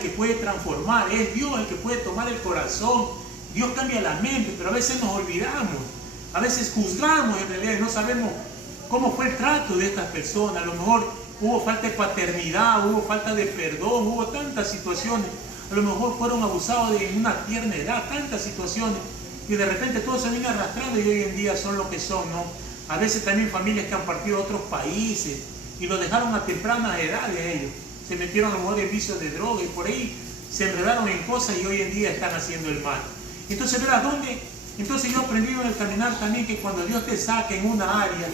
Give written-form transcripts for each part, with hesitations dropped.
el que puede transformar, es Dios el que puede tomar el corazón. Dios cambia la mente, pero a veces nos olvidamos, a veces juzgamos en realidad y no sabemos cómo fue el trato de estas personas. A lo mejor hubo falta de paternidad, hubo falta de perdón, hubo tantas situaciones. A lo mejor fueron abusados en una tierna edad, tantas situaciones, y de repente todo se viene arrastrando y hoy en día son lo que son, ¿no? A veces también familias que han partido a otros países y los dejaron a tempranas edades ellos. Se metieron a lo mejor en vicios de droga y por ahí se enredaron en cosas y hoy en día están haciendo el mal. Entonces, ¿verdad? ¿Dónde? Entonces yo he aprendido en el caminar también que cuando Dios te saca en una área,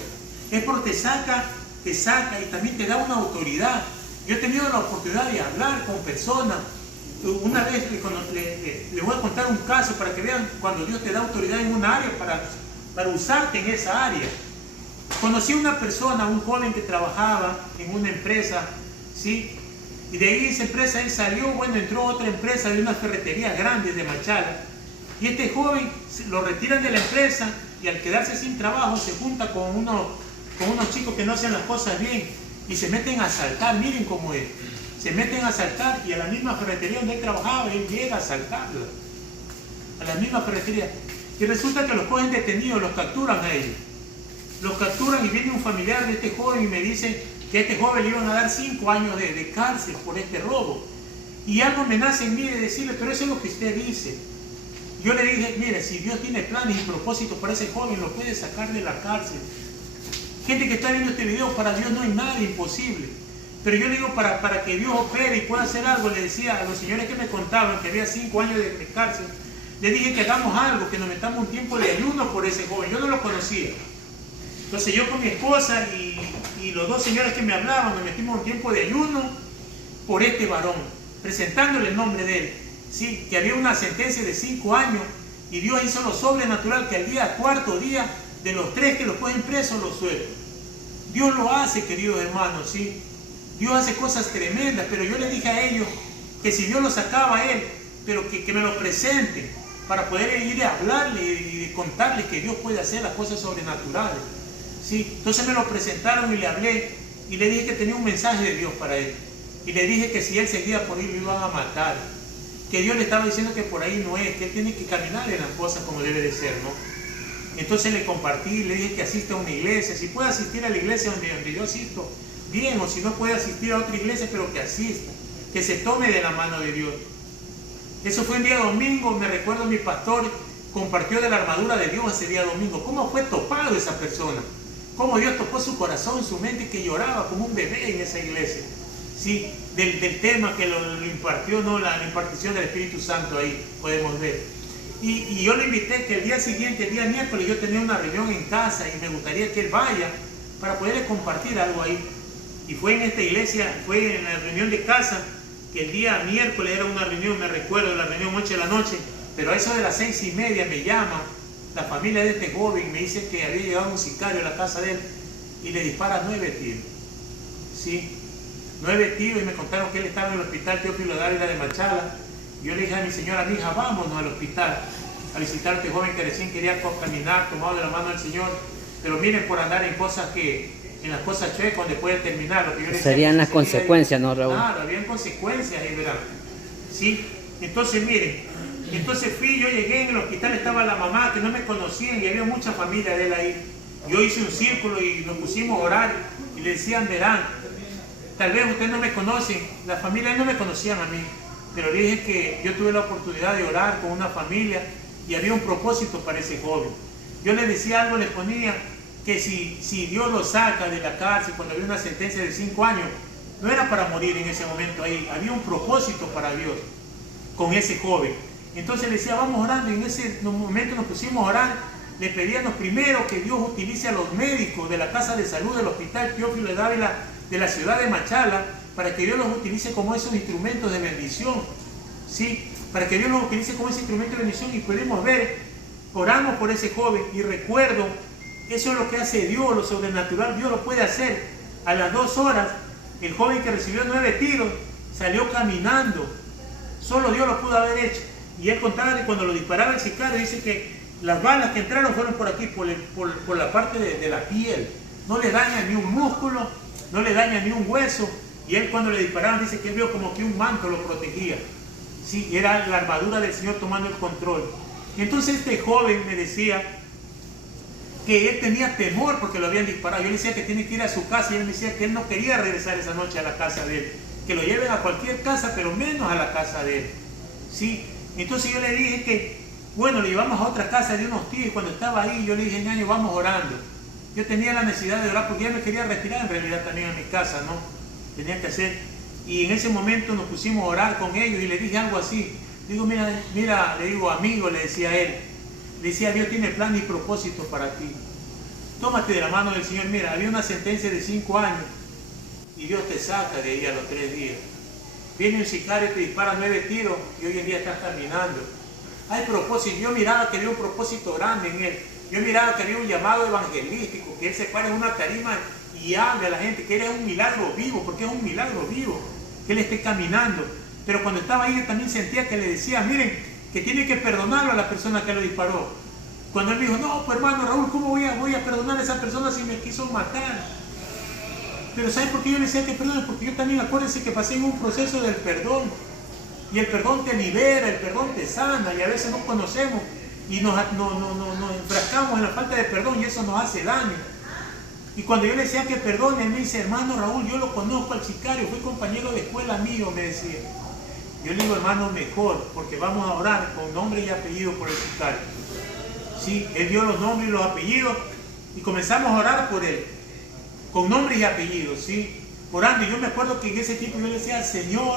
es porque te saca y también te da una autoridad. Yo he tenido la oportunidad de hablar con personas. Una vez les voy a contar un caso para que vean cuando Dios te da autoridad en una área para usarte en esa área. Conocí a una persona, un joven que trabajaba en una empresa, ¿sí? Y de ahí esa empresa él salió, bueno, entró a otra empresa de unas ferreterías grandes de Machala. Y este joven lo retiran de la empresa y al quedarse sin trabajo se junta con unos chicos que no hacen las cosas bien y se meten a asaltar. Miren cómo es. Se meten a asaltar y a la misma ferretería donde él trabajaba, él llega a asaltarla. A la misma ferretería. Y resulta que los cogen detenidos, los capturan a ellos. Los capturan y viene un familiar de este joven y me dice que a este joven le iban a dar 5 años de cárcel por este robo. Y algo me nace en mí de decirle, pero eso es lo que usted dice. Yo le dije, mire, si Dios tiene planes y propósitos para ese joven, lo puede sacar de la cárcel. Gente que está viendo este video, para Dios no hay nada imposible. Pero yo le digo, para que Dios opere y pueda hacer algo, le decía a los señores que me contaban que había 5 años de cárcel, le dije que hagamos algo, que nos metamos un tiempo de ayuno por ese joven. Yo no lo conocía. Entonces yo con mi esposa y los 2 señores que me hablaban, nos metimos un tiempo de ayuno por este varón, presentándole el nombre de él. Sí, que había una sentencia de 5 años y Dios hizo lo sobrenatural que al día 4º día de los 3 que los cogen presos los suelta. Dios lo hace, queridos hermanos, ¿sí? Dios hace cosas tremendas, pero yo le dije a ellos que si Dios lo sacaba a él, pero que me lo presente para poder ir a hablarle y contarle que Dios puede hacer las cosas sobrenaturales. ¿Sí? Entonces me lo presentaron y le hablé y le dije que tenía un mensaje de Dios para él. Y le dije que si él seguía por ahí lo iban a matar. Que Dios le estaba diciendo que por ahí no es, que él tiene que caminar en las cosas como debe de ser, ¿no? Entonces le compartí, le dije que asista a una iglesia. Si puede asistir a la iglesia donde yo asisto, bien, o si no puede asistir a otra iglesia, pero que asista, que se tome de la mano de Dios. Eso fue un día domingo, me recuerdo mi pastor compartió de la armadura de Dios ese día domingo. ¿Cómo fue topado esa persona? Cómo Dios tocó su corazón, su mente, que lloraba como un bebé en esa iglesia. Sí, del tema que lo impartió, ¿no? La impartición del Espíritu Santo ahí podemos ver. Y yo le invité que el día siguiente, el día miércoles, yo tenía una reunión en casa y me gustaría que él vaya para poderle compartir algo ahí. Y fue en esta iglesia, fue en la reunión de casa, que el día miércoles era una reunión, me recuerdo, la reunión 8 de la noche, pero a eso de las 6:30 me llama la familia de este joven, me dice que había llegado un sicario a la casa de él y le dispara 9 tiros. Sí, 9 tiros, y me contaron que él estaba en el hospital Teófilo Dávila de Machala. Yo le dije a mi señora, mi hija, vámonos al hospital a visitar a este joven que recién quería caminar, tomado de la mano del Señor. Pero miren, por andar en cosas en las cosas chuecas donde puede terminar. Lo que yo le decía, serían las consecuencias, ¿no, Raúl? Claro, habían consecuencias ahí, ¿verdad? Sí, entonces miren, entonces yo llegué en el hospital, estaba la mamá que no me conocían y había mucha familia de él ahí. Yo hice un círculo y nos pusimos a orar y le decían, verán, tal vez ustedes no me conocen, la familia no me conocían a mí, pero le dije que yo tuve la oportunidad de orar con una familia y había un propósito para ese joven. Yo le decía algo, le ponía que si Dios lo saca de la cárcel cuando había una sentencia de 5 años, no era para morir en ese momento ahí, había un propósito para Dios con ese joven. Entonces le decía, vamos orando, y en ese momento nos pusimos a orar, le pedíamos primero que Dios utilice a los médicos de la Casa de Salud del Hospital Teófilo Dávila de la ciudad de Machala, para que Dios los utilice como esos instrumentos de bendición, ¿sí? Para que Dios los utilice como ese instrumento de bendición y podemos ver, oramos por ese joven y recuerdo, eso es lo que hace Dios, lo sobrenatural, Dios lo puede hacer. A las 2 horas, el joven que recibió 9 tiros salió caminando, solo Dios lo pudo haber hecho. Y él contaba que cuando lo disparaba el sicario, dice que las balas que entraron fueron por aquí, por la parte de la piel. No le daña ni un músculo, no le daña ni un hueso, Y él cuando le dispararon dice que él vio como que un manto lo protegía. Sí, era la armadura del Señor tomando el control. Y entonces este joven me decía que él tenía temor porque lo habían disparado. Yo le decía que tiene que ir a su casa y él me decía que él no quería regresar esa noche a la casa de él. Que lo lleven a cualquier casa, pero menos a la casa de él. ¿Sí? Entonces yo le dije que, bueno, le llevamos a otra casa de unos tíos y cuando estaba ahí yo le dije, ñaño, vamos orando. Yo tenía la necesidad de orar porque ya me quería retirar en realidad también a mi casa, ¿no? Tenía que hacer. Y en ese momento nos pusimos a orar con ellos y le dije algo así. Digo, mira, le digo, amigo, le decía a él. Le decía, Dios tiene plan y propósito para ti. Tómate de la mano del Señor. Mira, había una sentencia de 5 años y Dios te saca de ahí a los 3 días. Viene un sicario y te dispara 9 tiros y hoy en día estás caminando. Hay propósito. Yo miraba que había un propósito grande en él. Yo miraba que había un llamado evangelístico, que él se pare en una tarima y hable a la gente, que él es un milagro vivo, porque es un milagro vivo, que él esté caminando. Pero cuando estaba ahí yo también sentía que le decía, miren, que tiene que perdonarlo a la persona que lo disparó. Cuando él me dijo, no, pues hermano Raúl, ¿cómo voy a perdonar a esa persona si me quiso matar? Pero ¿saben por qué yo le decía que perdone? Porque yo también, acuérdense que pasé en un proceso del perdón. Y el perdón te libera, el perdón te sana, y a veces no conocemos y nos enfrascamos en la falta de perdón y eso nos hace daño. Y cuando yo le decía que perdone, él me dice, hermano Raúl, yo lo conozco al sicario, fue compañero de escuela mío, me decía. Yo le digo, hermano, mejor, porque vamos a orar con nombre y apellido por el sicario. Sí, él dio los nombres y los apellidos y comenzamos a orar por él, con nombres y apellidos, ¿sí? Orando. Y yo me acuerdo que en ese tiempo yo le decía al Señor,